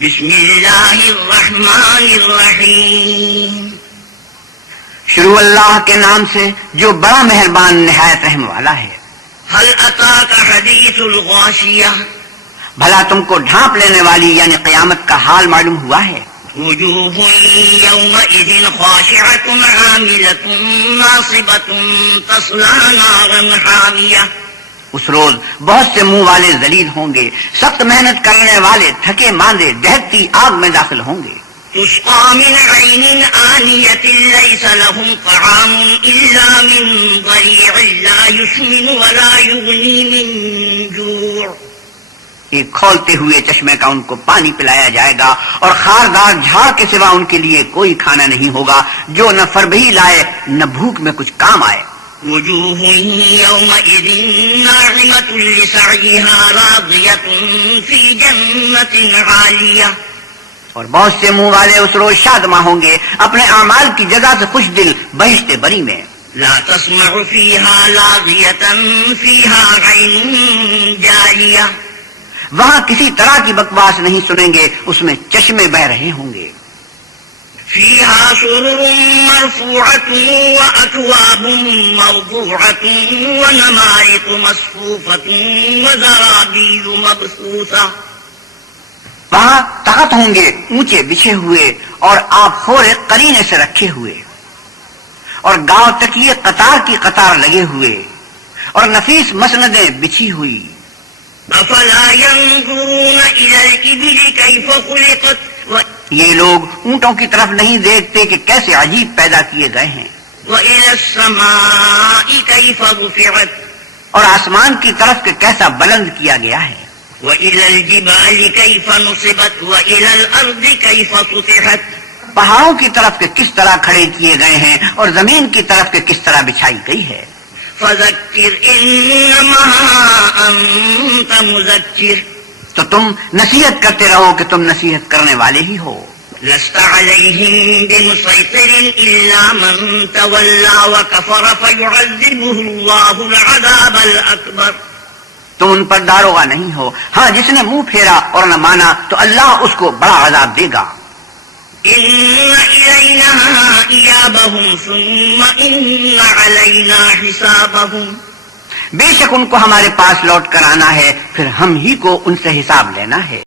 بسم اللہ الرحمن الرحیم شروع اللہ کے نام سے جو بڑا مہربان نہایت رحم والا ہے۔ هل اتاک حدیث الغاشیہ بھلا تم کو ڈھانپ لینے والی یعنی قیامت کا حال معلوم ہوا ہے؟ وجوہ یومئذ خاشعۃ عاملۃ ناصبۃ تصلی نارا حامیہ۔ اس روز بہت سے منہ والے ذلیل ہوں گے، سخت محنت کرنے والے تھکے ماندے دہتی آگ میں داخل ہوں گے۔ تسقى من عين آنية ليس لهم طعام إلا من ضريع لا يسمن ولا يغني من جوع۔ ایک کھولتے ہوئے چشمے کا ان کو پانی پلایا جائے گا، اور خاردار جھاڑ کے سوا ان کے لیے کوئی کھانا نہیں ہوگا جو نہ فربہی لائے نہ بھوک میں کچھ کام آئے۔ وجوه يومئذ ناعمة لسعيها راضية في جنة عالية۔ اور بہت سے منہ والے اس روز شادماں ہوں گے اپنے اعمال کی جزا سے خوش دل بہشت بری میں۔ لا تسمع فيها لاغية فيها عين جارية۔ وہاں کسی طرح کی بکواس نہیں سنیں گے، اس میں چشمے بہ رہے ہوں گے۔ فيها سرر مرفوعة وأكواب موضوعة ونمارق مصفوفة وزرابي مبثوثة۔ وہاں تخت ہوں گے اونچے بچھے ہوئے اور آپ خورے قرینے سے رکھے ہوئے، اور گاؤں تکیے قطار کی قطار لگے ہوئے، اور نفیس مسندیں بچھی ہوئی۔ افلا ينظرون الى الابل كيف خلقت یہ لوگ اونٹوں کی طرف نہیں دیکھتے کہ کیسے عجیب پیدا کیے گئے ہیں، والى السماء كيف رفعت اور آسمان کی طرف کہ کیسا بلند کیا گیا ہے، وإلى الجبال كيف نصبت وإلى الأرض كيف سطحت۔ پہاڑوں کی طرف کہ کس طرح کھڑے کیے گئے ہیں اور زمین کی طرف کہ کس طرح بچھائی گئی ہے۔ فذكر إنما أنت مذكر، تو تم نصیحت کرتے رہو کہ تم نصیحت کرنے والے ہی ہو۔ لست عليهم بمسيطر إلا من تولى وكفر فيعذبه الله العذاب الأكبر۔ تم ان پر داروغہ نہیں ہو، ہاں جس نے منہ پھیرا اور نہ مانا تو اللہ اس کو بڑا عذاب دے گا۔ إن إلينا إيابهم ثم إن علينا حسابهم۔ بے شک ان کو ہمارے پاس لوٹ کر آنا ہے، پھر ہم ہی کو ان سے حساب لینا ہے۔